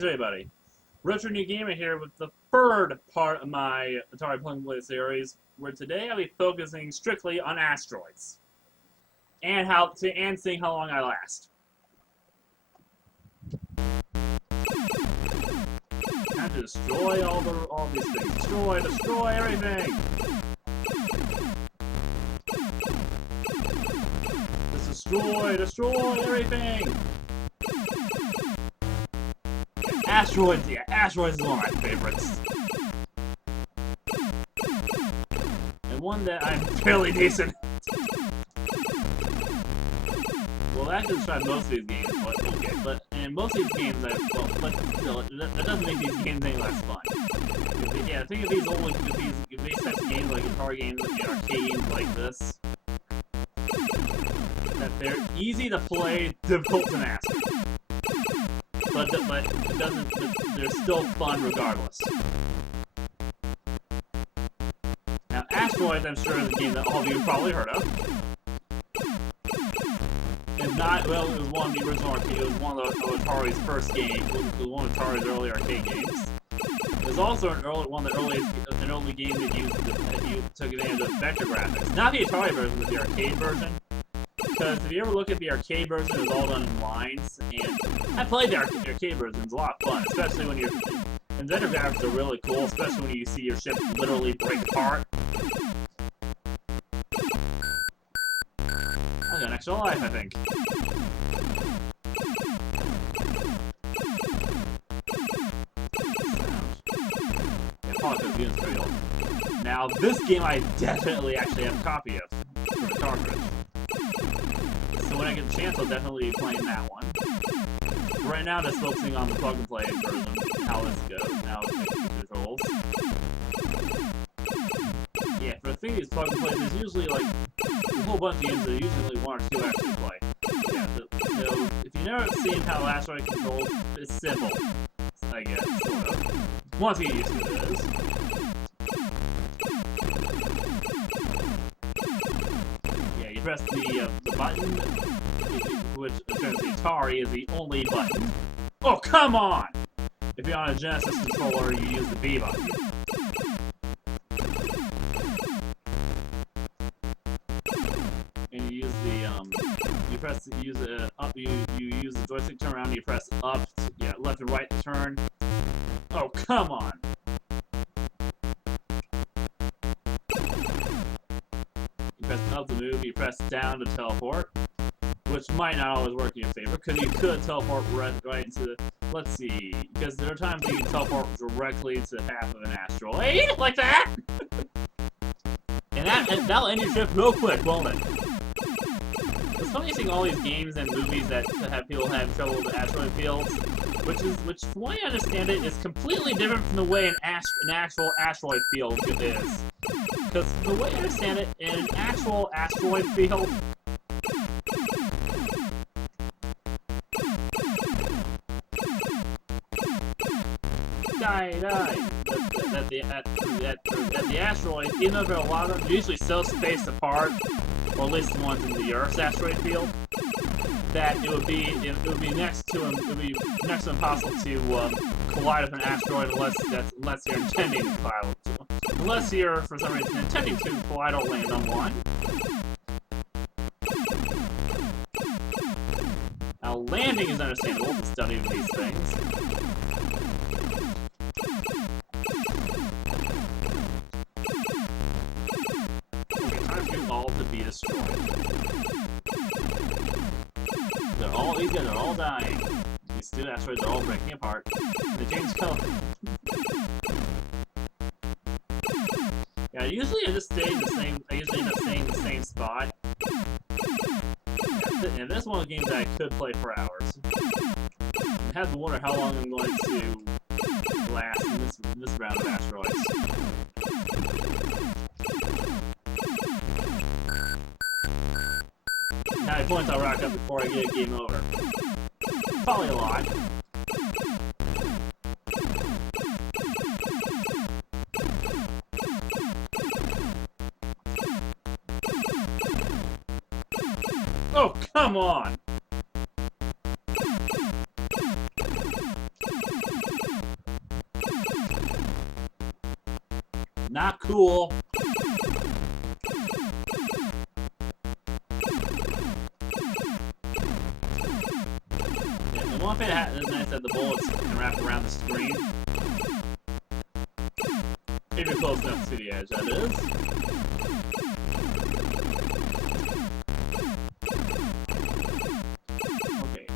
Hey everybody, Retro New Gamer here with the third part of my Atari Plug and Play series, where today I'll be focusing strictly on asteroids and seeing how long I last. I have to destroy all these things. Destroy everything. Just destroy everything. Asteroids, yeah, Asteroids is one of my favorites. And one that I'm fairly decent at. Well, I can describe most of these games, but okay. But in most of these games, but still, that doesn't make these games any less fun. Yeah, think of these these types of games, like Atari games and arcade games like this, that they're easy to play, difficult to master. But they're still fun regardless. Now, Asteroids, I'm sure, is a game that all of you have probably heard of. If not, well, it was one of the original arcade. It was one of Atari's first games. It was one of Atari's early arcade games. It was also one of the early games that took advantage of vector graphics. Not the Atari version, but the arcade version. Because if you ever look at the arcade version, it was all done in lines, and I played the arcade version. It's a lot of fun, especially when you're... And vector graphics are really cool, especially when you see your ship literally break apart. I got an extra life, I think. Yeah, Pocket Unit's pretty old. Now, this game I definitely actually have a copy of for the cartridge. So when I get the chance, I'll definitely be playing that one. Right now, I'm just focusing on the plug and play version, how this goes, how it makes the controls. Yeah, for the thing these plug and plays, there's usually like a whole bunch of games that usually only one or two actually play. Yeah, so if you've never seen how Asteroid controls, it's simple, I guess, sort of. Once you get used to it, it is. You press the button, which in terms of the Atari is the only button. Oh, come on! If you're on a Genesis controller, you use the B button. And you use you use the joystick to turn around, you press up, left and right to turn. Oh, come on! You press up to move, you press down to teleport, which might not always work in your favor, because you could teleport right into the... Let's see, because there are times that you can teleport directly into half of an asteroid, like that! and that'll end your trip real quick, won't it? It's funny seeing all these games and movies that have people have trouble with asteroid fields, which from what I understand it, is completely different from the way an actual asteroid field is. Because the way I understand it, in an actual asteroid field, that the asteroids, even though there are a lot of them, usually so spaced apart, or at least the ones in the Earth's asteroid field, that it would be next to impossible to collide with an asteroid unless you're intending to collide. Unless you're, for some reason, intending to collide or land on one. Now, landing is understandable to study these things. Okay, time for you all to be destroyed. These guys are all dying. These two asteroids are all breaking apart. They change color. Yeah, usually I just stay in the same. I usually end up staying in the same spot. And this is one of the games that I could play for hours. I have to wonder how long I'm going to last in this round of asteroids. How many points I'll rack up before I get a game over? Probably a lot. Oh, come on! Not cool. Yeah, the one thing that is nice that the bullets can wrap around the screen. If you're close enough to the edge, that is. Okay.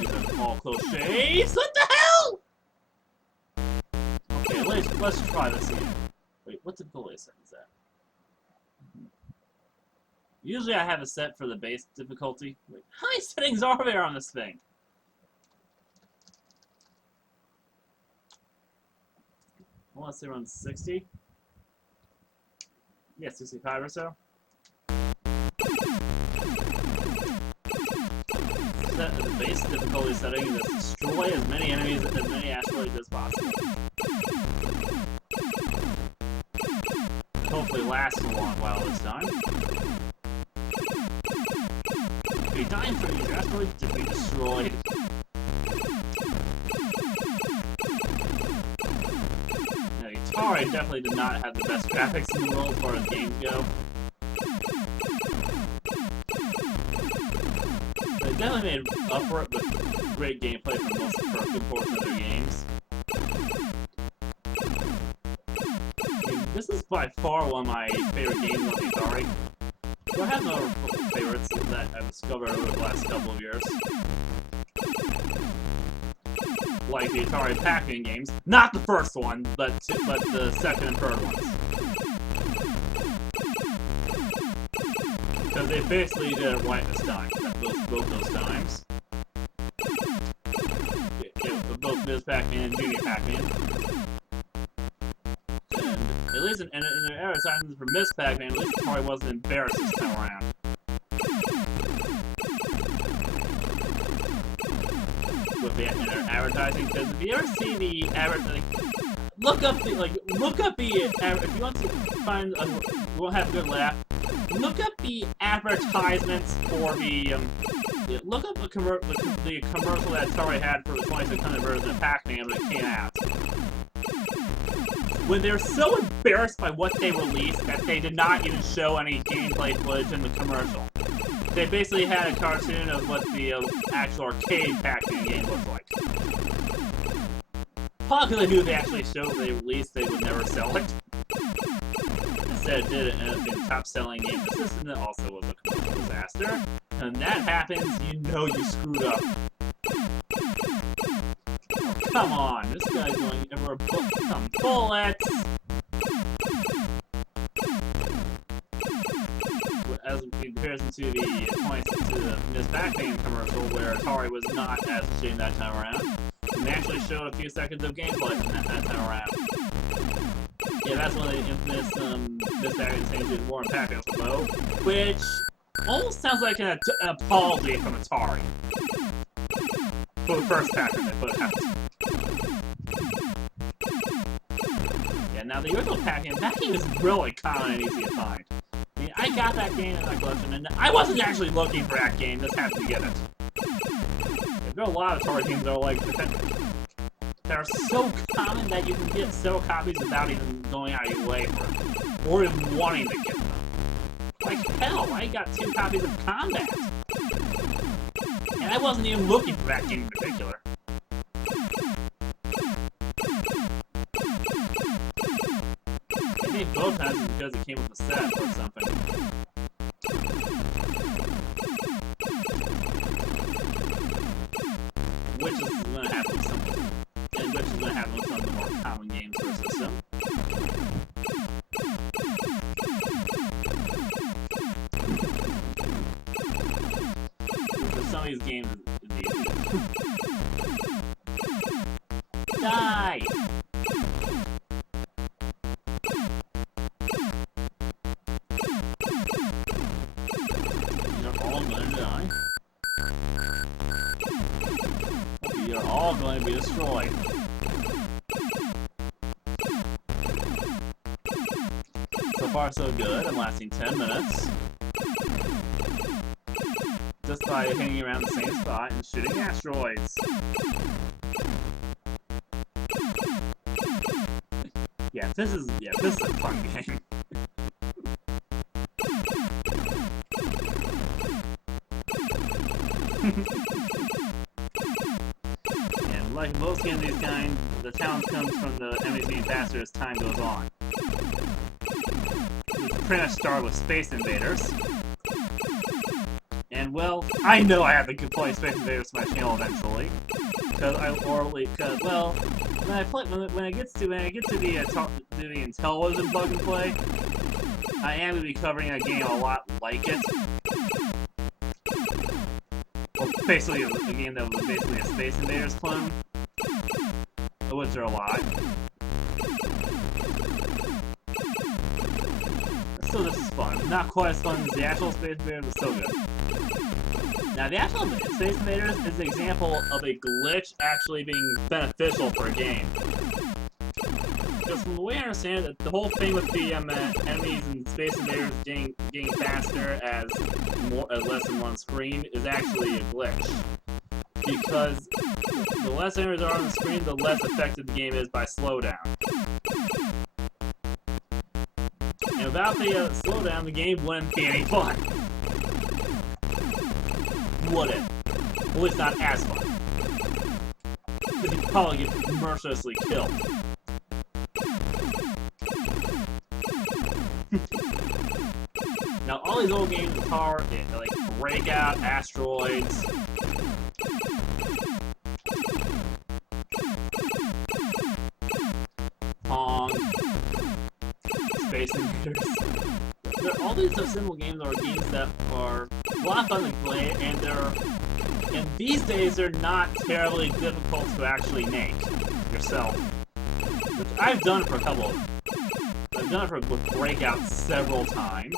These are all close shaves. What the hell? Okay, let's try this again. Wait, what difficulty set is that? Usually I have it set for the base difficulty. Wait, how many settings are there on this thing? I want to say around 60. Yeah, 65 or so. Set the base difficulty setting is destroy as many enemies as many asteroids as possible. Hopefully lasts a long while this time. Be dying for these asteroids to be destroyed. Now, Atari definitely did not have the best graphics in the world as far as games go. They definitely made up for it with great gameplay for most for a good portion of their games. I mean, this is by far one of my favorite games on the Atari. So I have other favorites that I've discovered over the last couple of years. Like the Atari Pac-Man games. Not the first one, but the second and third ones. Because they basically did it right this time. Both those times. Yeah, both Ms. Pac-Man and Junior Pac-Man. And at least in their advertisements for Ms. Pac-Man, at least Atari wasn't embarrassed this time around. With in their advertising, because if you ever see the advertising, look up the if you want to find you won't have a good laugh. Look up the advertisements for the look up the commercial that Atari had for the 2600 version of Pac-Man when it came out. When they're so embarrassed by what they released that they did not even show any gameplay footage in the commercial. They basically had a cartoon of what the actual arcade Pac-Man game looked like. Probably because they knew if they actually showed what they released, they would never sell it. Instead, it did end up being the top-selling game in the system. That also was a commercial disaster. And when that happens, you know you screwed up. Oh, come on, this guy's going over some bullets. As in comparison to the Ms. Pac-Man commercial, where Atari was not as ashamed that time around, and they actually showed a few seconds of gameplay that time around. Yeah, that's one of the infamous Ms. Pac-Man saying she did War and Pac-Man for Bo, which almost sounds like an apology from Atari for the first Pac-Man they put out. Yeah, now the original Pac-Man, that game is really common and easy to find. I mean, I got that game in my collection, and I wasn't actually looking for that game, just happened to get it. There are a lot of Atari games that are like that are so common that you can get several copies without even going out of your way for them, or even wanting to get them. Like hell, I got 2 copies of Combat, and I wasn't even looking for that game in particular. I think both times it's because it came with a set or something. Which is going to happen with something, and which is going to happen with some of the more common games for the system. For some of these games, it's easy. Die! You're all going to be destroyed. So far so good. I'm lasting 10 minutes. Just by hanging around the same spot and shooting asteroids. Yeah, this is a fun game. And like most games of these kind, the challenge comes from the enemies being faster as time goes on. We pretty much start with Space Invaders. And well, I know I have to play Space Invaders to my channel eventually. When I get to the intelligent bug and play, I am going to be covering a game a lot like it. Well, basically a game that was basically a Space Invaders clone, of which there are a lot. So this is fun. Not quite as fun as the actual Space Invaders, but so good. Now, the actual Space Invaders is an example of a glitch actually being beneficial for a game. Because from the way I understand it, the whole thing with the enemies and Space Invaders getting faster as less than one screen is actually a glitch. Because the less enemies are on the screen, the less effective the game is by slowdown. And without the slowdown, the game wouldn't be any fun. Wouldn't. At least not as fun. Because you'd probably get mercilessly killed. Now, all these old games with Atari, like Breakout, Asteroids, Pong, Space Invaders. All these simple games are games that are a lot of fun to play, and these days they're not terribly difficult to actually make yourself. Which I've done for a couple of them. I've done it with Breakout several times.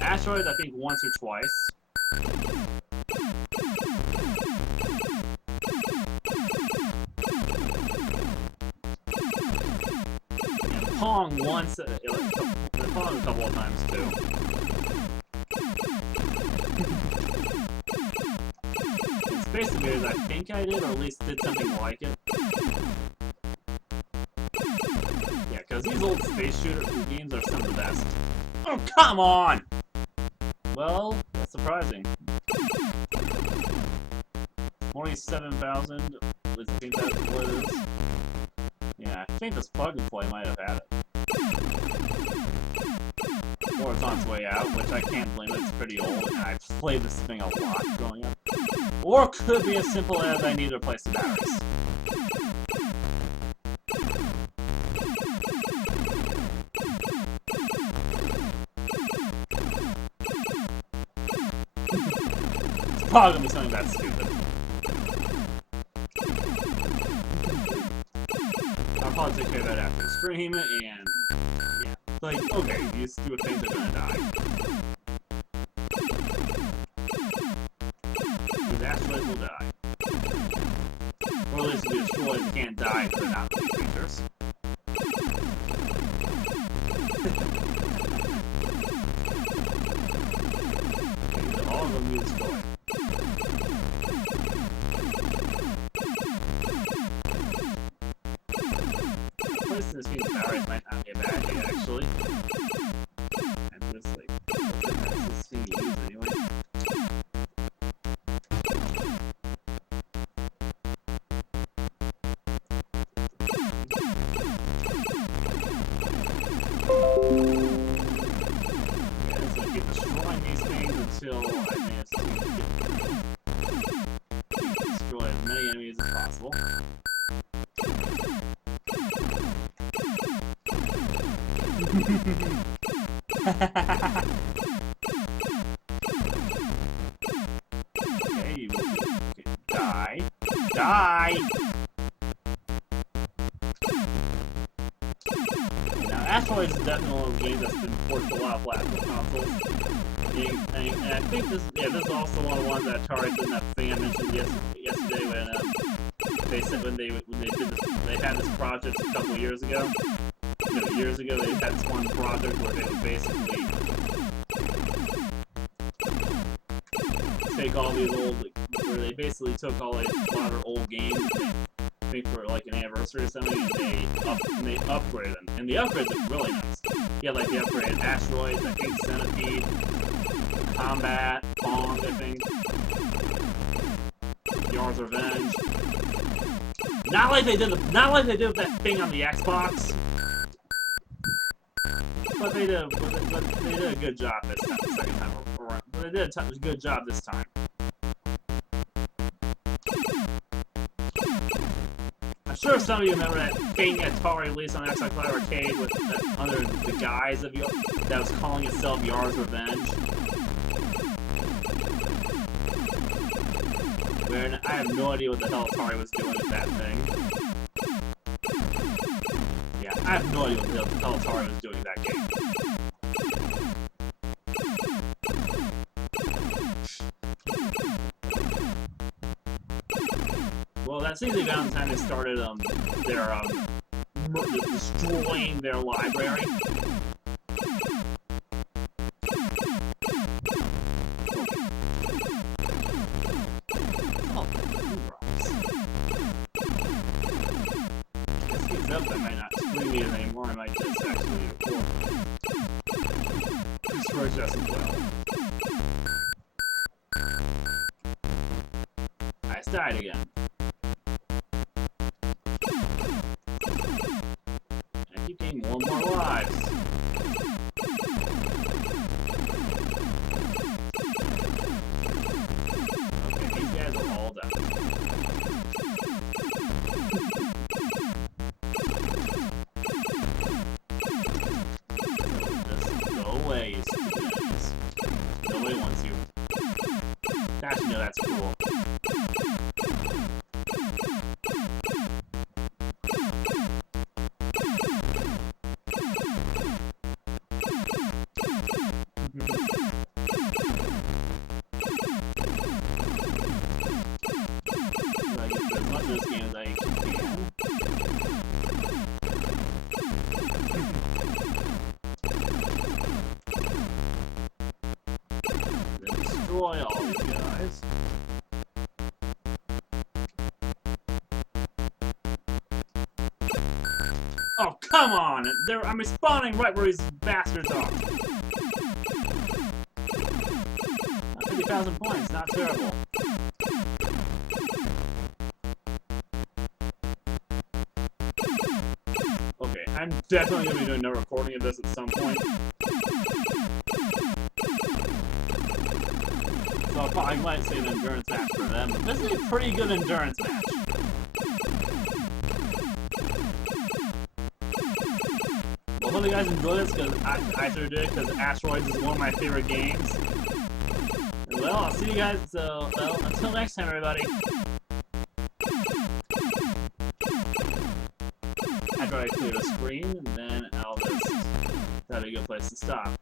Asteroids, I think, once or twice. And Pong once, Pong a couple of times too. And Space Invaders, I think I did, or at least did something like it. Yeah, because these old space shooter games are some of the best. Oh, come on! Well, that's surprising. 27,000, I think that's what it is. Yeah, I think this plug and play might have had it. Or it's on its way out, which I can't blame it, it's pretty old, and I've played this thing a lot growing up. Or it could be as simple as I need to replace the batteries. It's probably gonna be something that stupid. I'll probably take care of that after the stream, and yeah. Like, okay, these stupid things are gonna die. Because asteroids will die. Or at least if you destroy them, they can't die because they're not living creatures. All of them you destroy. Placing this game's batteries might not be a bad idea, actually. I'm just like, that's this thing you use anyway. Yeah, so I keep destroying these things until I manage to destroy as many enemies as possible. Okay, you okay, die. Die! Now, Asteroids is definitely one of those games that's been ported to a lot of platform consoles. And I think this is also one of the ones that Atari did that thing I mentioned yesterday when they said when they had this project a couple years ago. Years ago, they had this one project where they would basically take all these old, where they basically took all a lot of old games think for like an anniversary or something, and they upgraded them. And the upgrades look really nice. Yeah, like they upgraded Asteroids, I think Centipede, Combat, Pong, I think. Yar's Revenge. Not like they did with that thing on the Xbox. But they did a good job this time, the second time around. But they did a good job this time. I'm sure some of you remember that thing Atari released on Xbox Live Arcade with under the guise of that was calling itself Yar's Revenge. Where I have no idea what the hell Atari was doing with that thing. Yeah, I have no idea what the hell Atari was doing with that game. Well, that seems to be around the time they started destroying their library. Oh, if this up, I might not scream it anymore. I might just actually record. This works just as well. I just died again. Getting more and more lives. Okay, these guys are all done. Just go away, you stupid. Nobody wants you. Actually, no, that's cool. Destroy all these guys. Oh, come on! I'm respawning right where these bastards are. 50,000 points, not terrible. Okay, I'm definitely going to be doing no recording of this at some point. So I might say an endurance match for them, but this is a pretty good endurance match. Well, hope you guys enjoyed this, because I sure did, because Asteroids is one of my favorite games. And well, I'll see you guys, so, well, until next time, everybody. After I clear the screen, and then I'll just... that'd be a good place to stop.